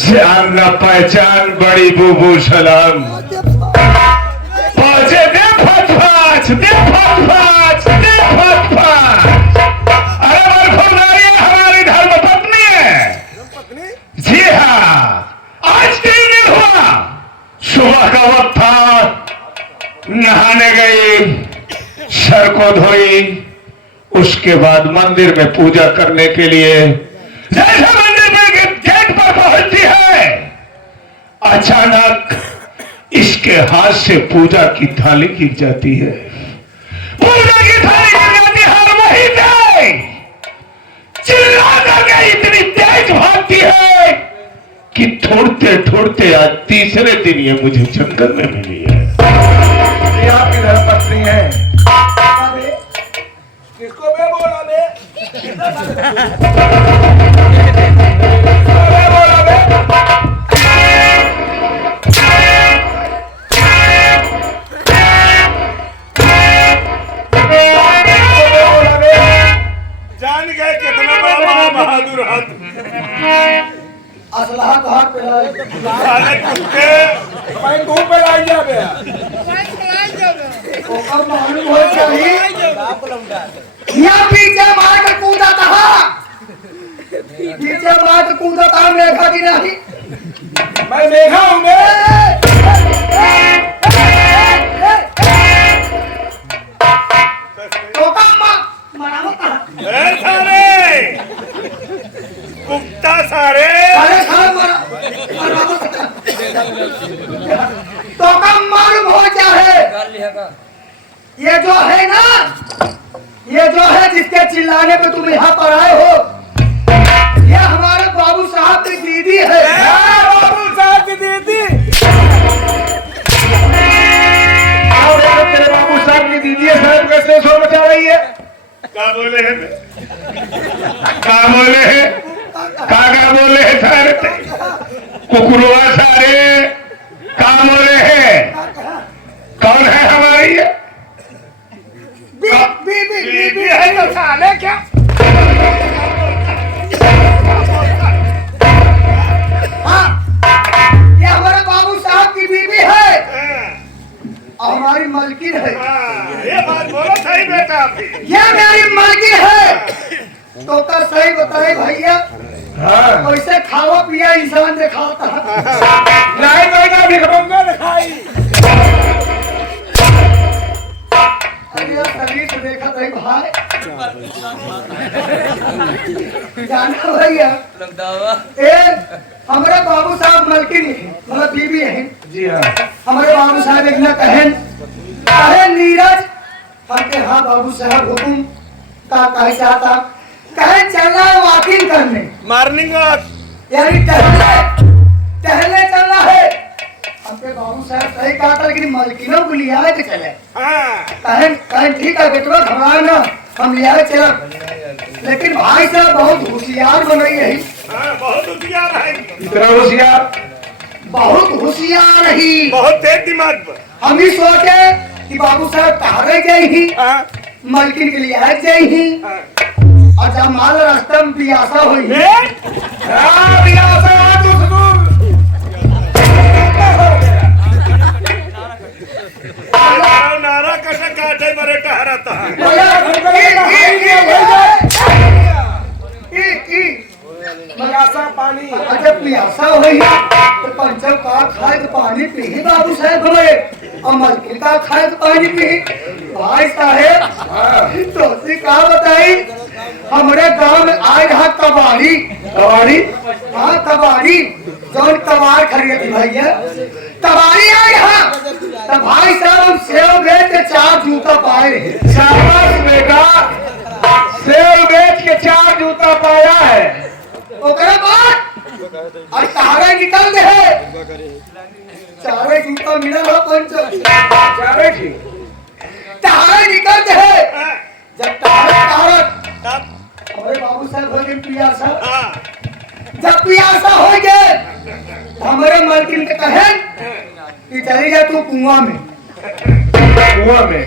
जान न पहचान बड़ी बुबू सलाम पहुंचे दे फटफाच दे फटफाच दे फटफाच। अरे मरखुम नारी हमारी धर्म पत्नी है। जी हाँ, आज 3 दिन हुआ। सुबह का वक्त था, नहाने गई, सर को धोई, उसके बाद मंदिर में पूजा करने के लिए जैसे मंदिर में गेट पर पहुंचती है, अचानक इसके हाथ से पूजा की थाली गिर जाती है। पूजा की थाली गिर जाती है, वही देख चिल्ला करके इतनी तेज भागती है कि ढूंढते ढूंढते आज 3रे दिन ये मुझे जंगल में मिली है। ये आपकी धर्मपत्नी है। किसको बे बोला बे? जान गए कितना बड़ा बहादुर हाथ। असलहा कहाँ पे लाई? साले कुत्ते भाई तू पे लाई जा बे। ओकर मालूम हो चाहिए। यहाँ पीछे मार के कूदा था। पीछे मार के कूदा था, देखा कि नहीं? मैं देखा हूँ बे। सारे कुत्ता सारे तो कम मालूम हो चाहे ये जो है ना, ये जो है जिसके चिल्लाने पे तुम यहाँ पर आए हो, ये हमारे बाबू साहब की दीदी है। बाबू साहब की दीदी और तेरे बाबू साहब की दीदी है, साहब कैसे शोर मचा रही है? क्या बोले हैं? क्या बोले हैं? क्या बोले हैं सारे कुकुरुआ सारे? क्या बोले हैं? कौन है हमारी? बीबी है तो साले क्या? हाँ, ये हमारे बाबू साहब की बीबी है और हमारी मलकिन है। ये बात बोलो सही बेटा आपकी। ये मेरी मलकिन है। तो का सही बताए भैया, वैसे खावा पिया इंसान से खाता है। नहीं बेटा भिखमंगा खाई। अरे शरीर से देखा था भाई, जाना भैया हमारे बाबू साहब मलकिन है, मतलब बीबी है। जी हाँ। हमारे बाबू साहब एक ना कहे नीरज, हमके हाँ बाबू साहब हुकुम का कहे चाहता, कहे चलना है वॉकिंग करने, मॉर्निंग वॉक यानी टहलने चलना है। हमके बाबू साहब सही कहा था, लेकिन मलकिनों को लिया के चले। कहे ठीक है बेटवा, घबराना, हम लिया चला। लेकिन भाई साहब बहुत होशियार बन रही है। बहुत होशियार है। इतना होशियार? बहुत होशियार रही, बहुत तेज दिमाग पर। हम ही सोचे कि बाबू साहब टहरे गई ही, मलकिन के लिए आ गई ही, और जब माल रास्ते में पियासा हुई नारा कैसे काटे बड़े टहराता है। पियासा पानी। जब पियासा हुई तो पंचम का खाए तो पानी पी बाबू साहब हमारे, और मलकिन का खाए तो पानी पी। भाई साहेब तो का बताई, हमारे गांव में आए रहा कबाड़ी। कबाड़ी? हाँ कबाड़ी, जौन कबाड़ खरीदी भैया, कबाड़ी आए यहाँ। तो भाई साहब हम सेव बेच के 4 जूता पाए रहे। शाबाश बेटा, सेव बेच के 4 जूता पाया है। ओकरा बाद और तारे निकल गए, 4 जूता मिला ना पंचम। चारे ठीक। तारे निकल गए, जब तारे हमारे बाबू साहब हो गए पियासा। जब पियासा हो गए हमारे मलकिन के कहे कि चली जा तू कुआं में। कुआं में?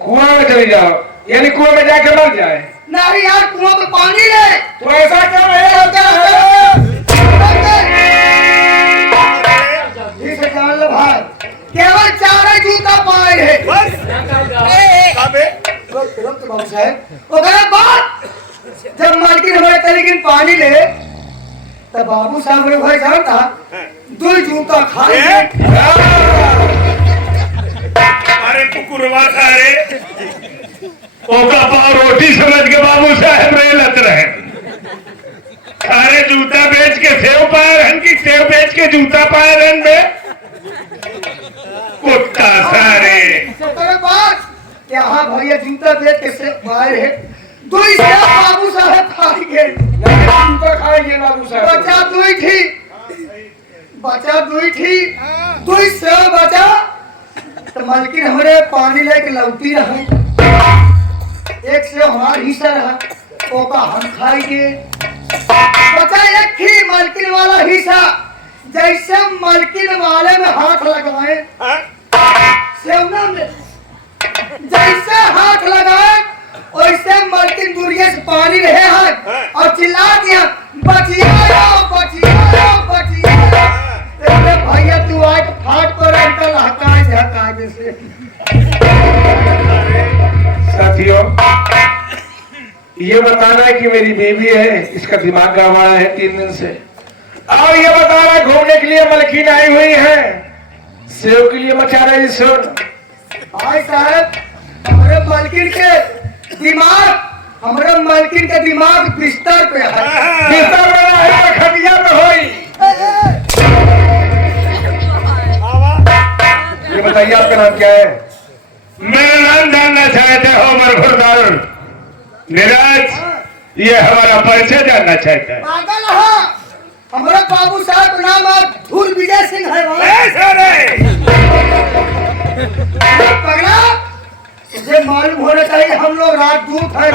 कुआं में चली जाओ, यानी कुआं में जाके मर जाए? नहीं यार, कुआं में पानी है। तो ऐसा क्यों है? जब मालकिन हमारे तरीके पानी ले तब बाबू साहब रे भाई जानता दो जूता खाए अरे कुकुरवा सारे ओका पाव रोटी समझ के बाबू साहब रे लत रहे। अरे जूता बेच के सेव पाए रहन की सेव बेच के जूता पाए रहन बे कुत्ता सारे। अरे बात क्या हाँ भैया जूता बेच के से पाए है दो ही से बाबू साहब खाएंगे जूता खाएंगे बाबू साहब। बचा दो ही थी दो ही से बचा तो मालकिन हमारे पानी लेके लौटी रहे एक से हमारा हिस्सा रहा ओका हम खाएंगे बचा एक ही मालकिन वाला हिस्सा जैसे मालकिन वाले में हाथ लगाए सेवना में जैसे हाथ लगाए वैसे मालकिन दूरिये से पानी रहे हाथ और चिल्ला दिया बचिया भैया तू आज फाट पर अंकल हकाए जैसे साथियों ये बताना है कि मेरी बेबी है इसका दिमाग गड़बड़ा है 3 दिन से और ये बताना है घूमने के लिए मलकिन आई हुई है सेव के लिए मचा रही सुन भाई साहब हमारे मालकिन के दिमाग बिस्तर पे है बिस्तर वाला है खटिया पे होई। ये बताइए आपका नाम क्या है? मेरा नाम जानना चाहते हो मरघुरदार नीरज ये हमारा परिचय जानना चाहता है। पागल है हमारे बाबू साहब का नाम धूल विजय सिंह है पगला तुझे मालूम होना चाहिए हम लोग राजदूत है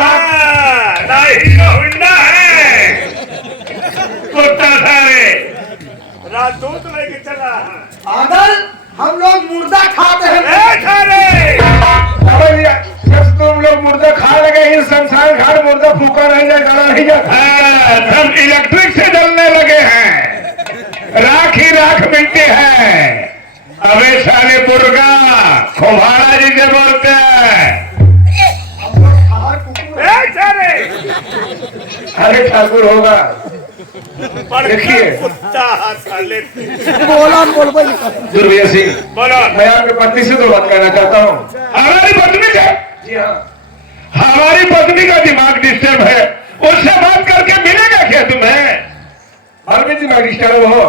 कुत्ता सारे राजदूत लेके चला पागल हम लोग मुर्दा खाते हैं जब तुम लोग मुर्दा खा लगे इस शमशान घाट मुर्दा फूका नहीं जाए गाड़ा नहीं जाता। हम इलेक्ट्रिक से जलने लगे हैं राख ही राख मिलती है। अबे साले मुर्गा खोभाड़ा जी के बोलते हैं। हम लोग खार कुकुर अरे ठाकुर होगा देखिए कुत्ता साले दुर्व्य सिंह बोलो मैं आपके पत्नी से 2 बात कहना चाहता हूँ। हमारी पत्नी से जी हाँ हमारी पत्नी का दिमाग डिस्टर्ब है उससे बात करके मिलेगा क्या तुम्हें? और भी दिमाग डिस्टर्ब हो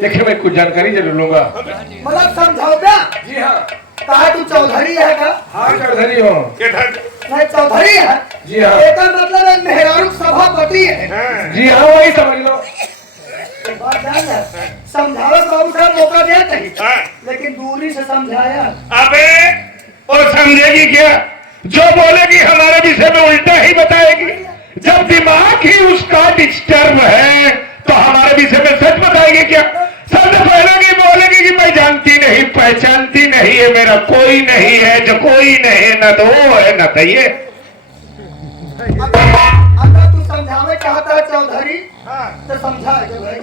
देखिए मैं कुछ जानकारी जरूर लूंगा। मतलब समझाओ क्या जी हाँ कहा तू चौधरी है का हाँ चौधरी हो नहीं चौधरी है जी हाँ एक मतलब एक मेहरारू सभापति है जी हाँ वही समझ लो। बात जान ले समझाओ बाबू साहब मौका दिया नहीं लेकिन दूरी से समझाया अबे और समझेगी क्या जो बोलेगी हमारे विषय में उल्टा ही बताएगी। जब दिमाग ही उसका डिस्टर्ब है तो हमारे विषय में सच बताएगी क्या? सबसे पहले की बोलेगी कि मैं जानती नहीं पहचानती नहीं है मेरा कोई नहीं है जो कोई नहीं न तो वो है न तो ये। अगर तू समझावे चाहता है चौधरी तो समझा दे भाई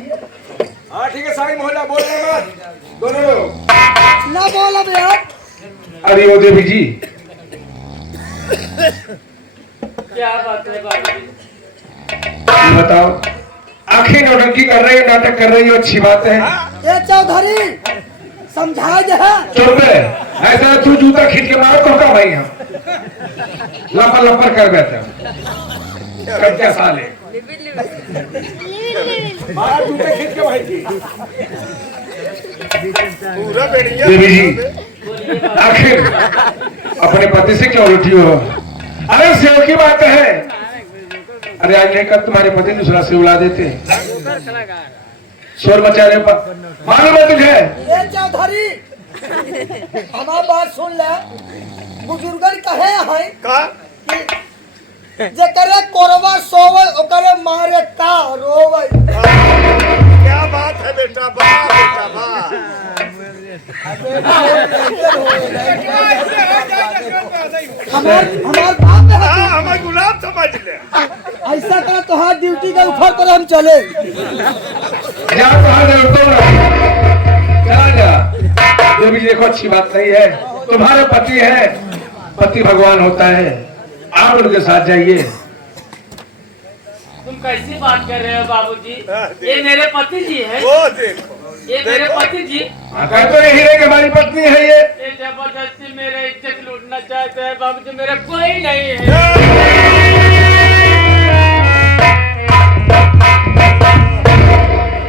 हाँ ठीक है सारी मोहल्ला बोलने मत दोनों लोग ना बोला भैया अरे ओ देवी जी क्या बात है बाबूजी? बताओ आखिर नौटंकी कर रही हो नाटक कर रही हो अच्छी बात है। ये चौधरी समझा दे चुप रहे ऐसा तू जूता खींच के मारो तो का भाई हम लपर कर बैठे क्या साल है जूते खींच के भाई थी पूरा बढ़िया देवी जी आखिर अपने पति से क्यों उठी हो? अरे सेव की बात है अरे आज नहीं कल तुम्हारे पति दूसरा से उड़ा देते शोर मचा रहे मालूम है तुझे? ये चौधरी हमारा बात सुन ले बुजुर्गन कहे हैं का जेकरे कोरवा सोवे ओकरे मारे ता रोवे क्या बात है बेटा बा हमार बाप है हमें गुलाब समझ ले ऐसा कर तो हाथ ड्यूटी का ऊपर कर हम चले जा जा देवी जी देखो अच्छी बात नहीं है तुम्हारे पति है पति भगवान होता है आप उनके साथ जाइए कैसी बात कर रहे हो बाबूजी? हाँ, ये मेरे पति जी है। वो देखो ये मेरे पति जी। कह तो यही रहे कि हमारी पत्नी है ये। ये जबरदस्ती मेरे इज्जत लूटना चाहते हैं बाबूजी। मेरा कोई नहीं है।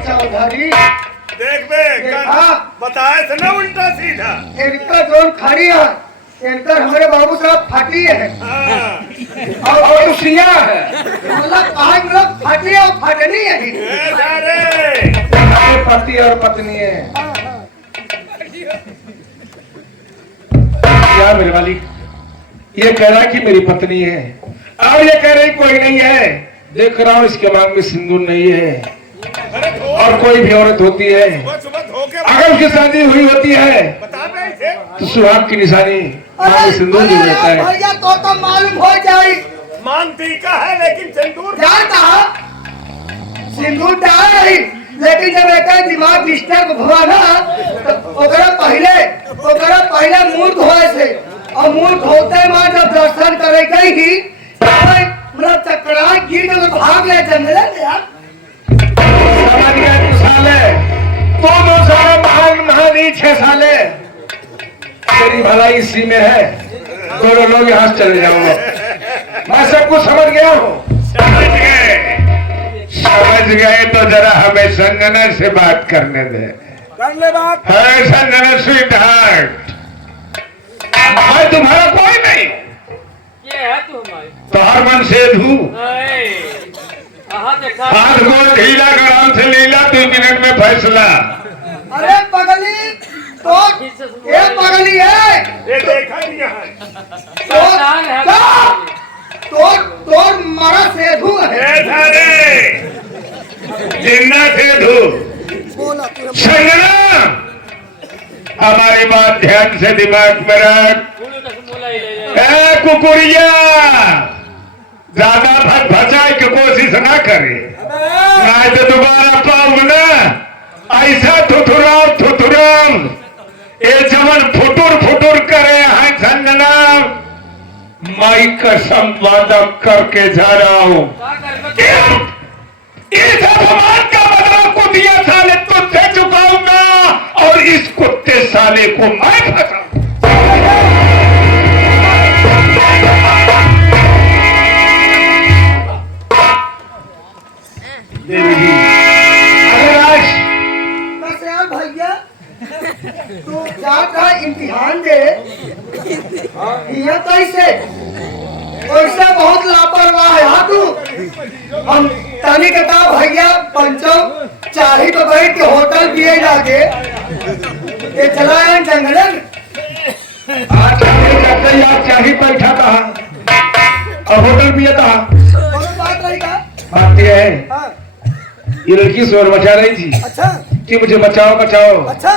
चौधरी देख बे देखा? बताए थे ना उल्टा सीधा। इनका जोन खड़ी है, इनका हमारे बाबू साहब फाटी है हाँ। और सिया है। मतलब आज लोग फाटी है और फटनी है। ए सारे ये पति और पत्नी है। क्या मेरे वाली ये कह रहा है कि मेरी पत्नी है और ये कह रही कोई नहीं है। देख रहा हूँ इसके मांग में सिंदूर नहीं है। अरे धो और कोई भी औरत होती है सुबह सुबह धो के अगर उसकी शादी हुई होती है बता रहे थे। तो सुहाग की निशानी मांग में सिंदूर भी रहता है। भैया तो मालूम हो जाए मानती का है लेकिन सिंदूर जानता सिंदूर डाल रही, लेकिन जब एक दिमाग डिस्टर्ब हुआ ना तो ओकरा पहले मुंह धोए से और मुंह धोते मां जब दर्शन करे गई ही मतलब चक्रा गिर के भाग ले जंगल में यार। समझ गया तू साले। तू 2 साल महानी 6 साले तेरी भलाई इसी में है। दोनों लोग यहाँ से चले जाओगे। मैं सब कुछ समझ गया हूँ। समझ गए तो जरा हमें संजना से बात करने दे। कर ले बात। है संजना स्वीट हार्ट, मैं तुम्हारा कोई नहीं। ये है तू हमारी। तो हर मन से धू देखा हाथ को ढीला गराम से लीला 2 मिनट में फैसला। अरे पगली तो ये पगली है ये देखा नहीं है। तो मरा सेधु है। ए सारे जिन्ना से धू। बोला संजना हमारी बात ध्यान से दिमाग में रख। बोला ही ले ए कुकुरिया ज्यादा फंसाई की कोशिश ना करे, नहीं तो दोबारा पाऊंगा ना ऐसा थुथुराम ये जमन फुटुर करे हैं संजना। माई कसम वादा करके जा रहा हूँ इस अपमान का बदला कुतिया साले तुझसे चुकाऊंगा और इस कुत्ते साले को मैं फंसाऊंगा। बस यार भैया तू जाकर इम्तिहान दे। ये कैसे वैसे बहुत लापरवाह है हाँ तू। हम तनी का भैया पंचम चाही पे बैठ के होटल पिए लागे ये चला है जंगल में। आज चाही बैठा था और होटल भी था। बात रही का बात यह है हाँ ये लड़की शोर मचा रही थी अच्छा कि मुझे बचाओ बचाओ। अच्छा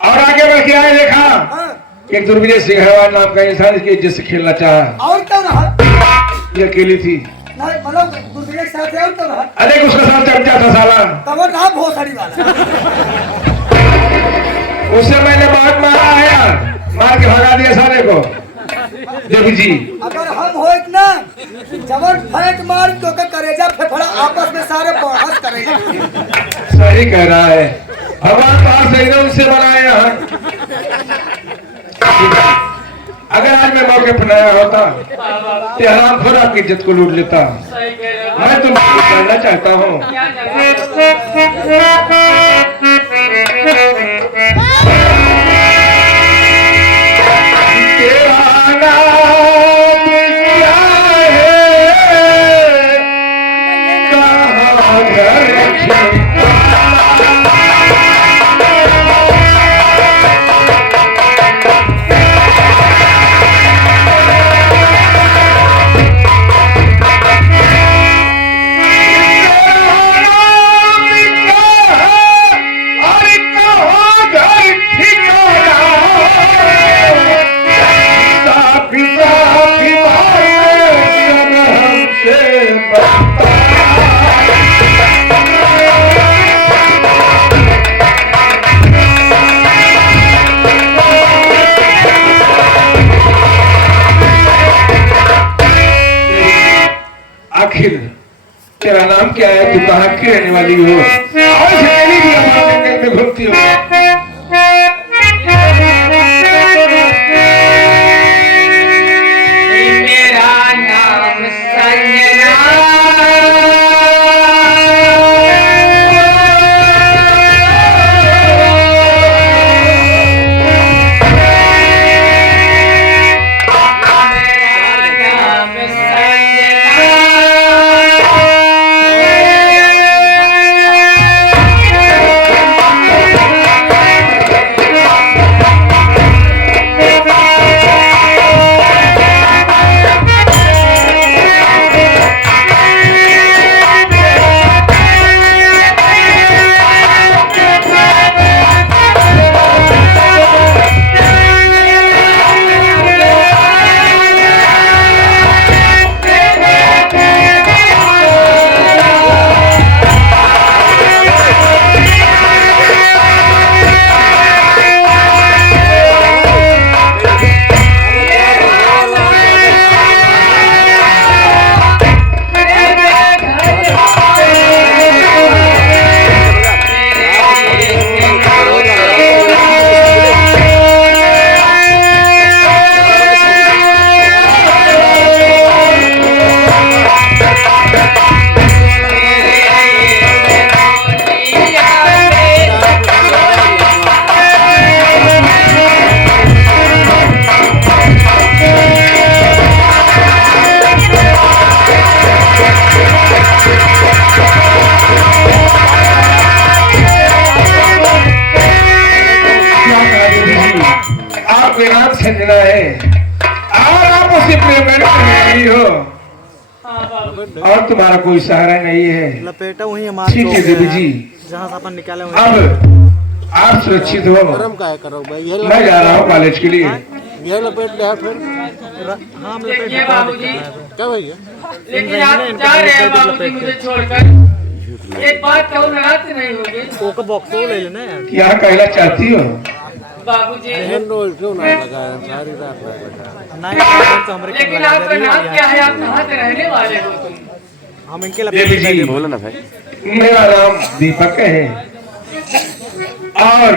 और आगे बढ़ के आए देखा हाँ एक दुर्विजय सिंहवान नाम का इंसान इसकी इज्जत से खेलना चाहा। और क्यों रहा ये अकेली थी। नहीं मतलब दूसरे के साथ और क्यों रहा अरे उसका साथ चमचा था साला। तब वो रहा भोसड़ी वाला। उससे मैंने बहुत मारा है यार, मार के भगा दिया साले को। देवी जी अगर हम हो इतना जबर फेंक मार क्योंकि करेजा फेफड़ा आपस में सारे बहस करेंगे। सही कह रहा है भगवान पास सही उससे बनाया है। अगर आज मैं मौके पर नया होता तो हराम खोर आपकी इज्जत को लूट लेता। सही कह रहे हो। मैं तुमको कहना चाहता हूँ क्या करना? तेरा नाम क्या है, कहाँ घर तेरा नाम क्या है, तू कहाँ की रहने वाली हो, और सहेली भी हमारे जंगल में घूमती हो। मेरा नाम संजना। आपका नाम संजना है और आप उसी प्रेम में नहीं हो, हाँ बाबू। और तुम्हारा कोई सहारा नहीं है। लपेटा वही हमारे ठीक है देवी जी, जहाँ से अपन निकाले अब आप सुरक्षित हो, क्या करो भाई, ये मैं जा रहा हूँ कॉलेज के लिए। ये लपेट ले फिर। हाँ हम लपेट देखिए बाबूजी, क्या भैया, लेकिन आप जा रहे हैं बाबूजी मुझे छोड़कर। एक बात कहूँ, नाराज नहीं होगी कोका बॉक्स वो ले लेना यार। यहाँ कहना चाहती हो? बाबूजी? क्यों ना लगाया, सारी रात लगा नहीं तो हमारे लेकिन आपका नाम क्या है, आप कहाँ के रहने वाले हो तुम? हम इनके देवी जी, बोलो ना भाई। मेरा नाम दीपक है और